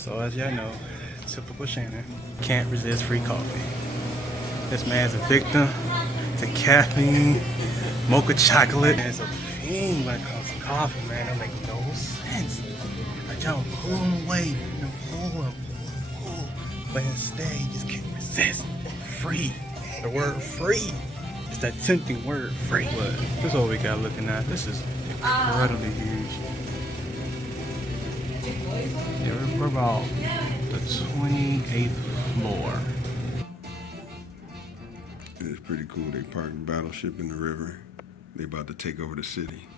So as y'all know, typical Shannon, can't resist free coffee. This man's a victim to caffeine, mocha chocolate. Man's a fiend when it comes to coffee, man. That make no sense. I try to pull him away, pull, but instead he just can't resist. Free. The word free. It's that tempting word, free. But this is what we got looking at. This is incredibly huge. Yeah, we're about the 28th floor. It's pretty cool. They parked a battleship in the river. They about to take over the city.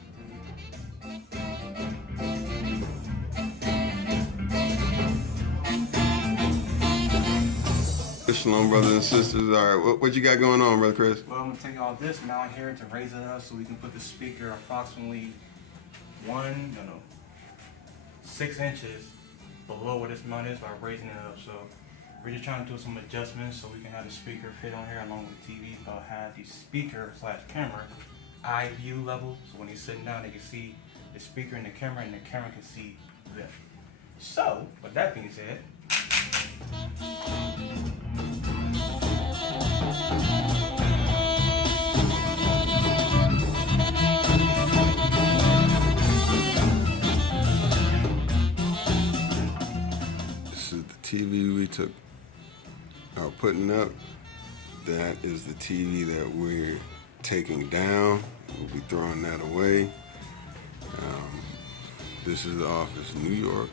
Shalom, brothers and sisters. All right, what you got going on, Brother Kris? Well, I'm gonna take all this mount here to raise it up so we can put the speaker approximately 6 inches below where this mount is by raising it up. So we're just trying to do some adjustments so we can have the speaker fit on here along with the TV, but have the speaker / camera eye view level. So when he's sitting down, they can see the speaker and the camera can see them. So with that being said, this is the TV we are putting up. That is the TV that we're taking down. We'll be throwing that away. This is the office, New York.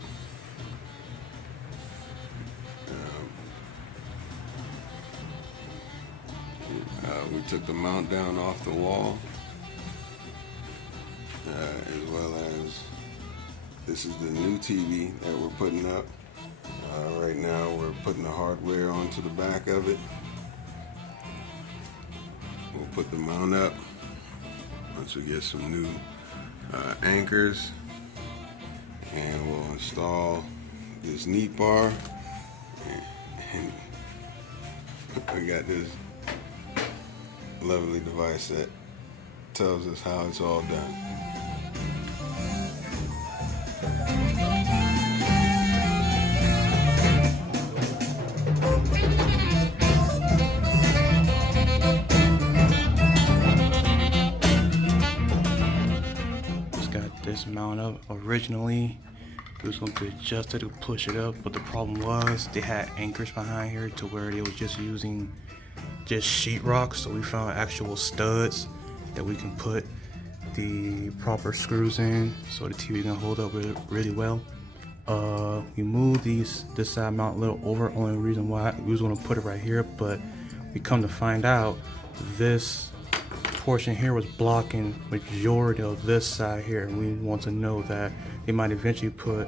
We took the mount down off the wall, as well as this is the new TV that we're putting up. Right now we're putting the hardware onto the back of it. We'll put the mount up once we get some new anchors, and we'll install this neat bar, and we got this lovely device that tells us how it's all done. just got this mount up. Originally it was going to be adjusted to push it up, but the problem was they had anchors behind here to where they was just using sheetrock, so we found actual studs that we can put the proper screws in so the TV can hold up really well. We moved this side mount a little over, only reason why we was going to put it right here, but we come to find out this portion here was blocking majority of this side here, and we want to know that they might eventually put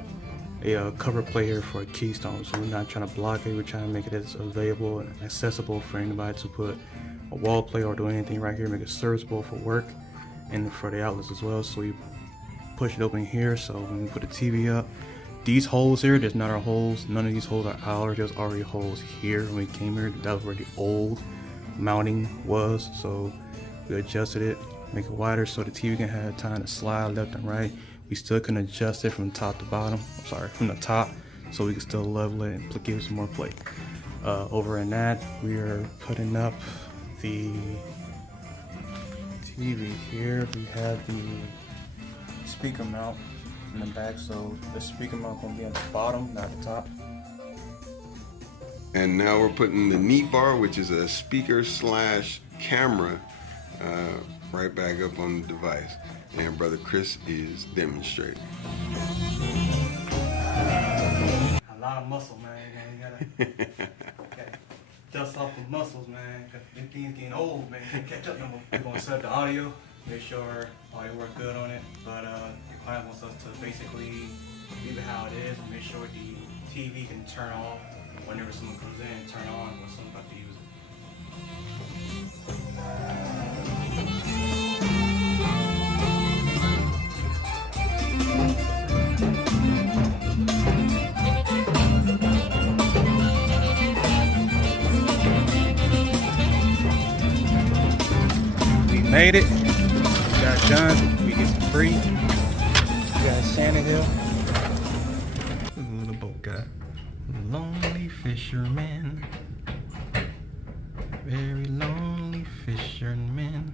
a cover plate here for a keystone. So we're not trying to block it, we're trying to make it as available and accessible for anybody to put a wall plate or do anything right here, make it serviceable for work and for the outlets as well. So we push it open here, so when we put the TV up, these holes here, there's not our holes, none of these holes are ours, there's already holes here. When we came here, that was where the old mounting was, so we adjusted it, make it wider so the TV can have time to slide left and right. We still can adjust it from top to bottom, from the top, so we can still level it and give it some more play. Over in that, we are putting up the TV here. We have the speaker mount in the back, so the speaker mount gonna be at the bottom, not the top. And now we're putting the neat bar, which is a speaker / camera, right back up on the device. And Brother Kris is demonstrating. A lot of muscle, man. You gotta dust off the muscles, man. Them things getting old, man. Can't catch up no more. We're gonna set up the audio, make sure audio work good on it. But the client wants us to basically leave it how it is, and make sure the TV can turn off whenever someone comes in, and turn on when someone's about to use it. Made it. We got it done. We get some free. We got Shannon here. Little boat guy. fisherman. Very lonely fisherman.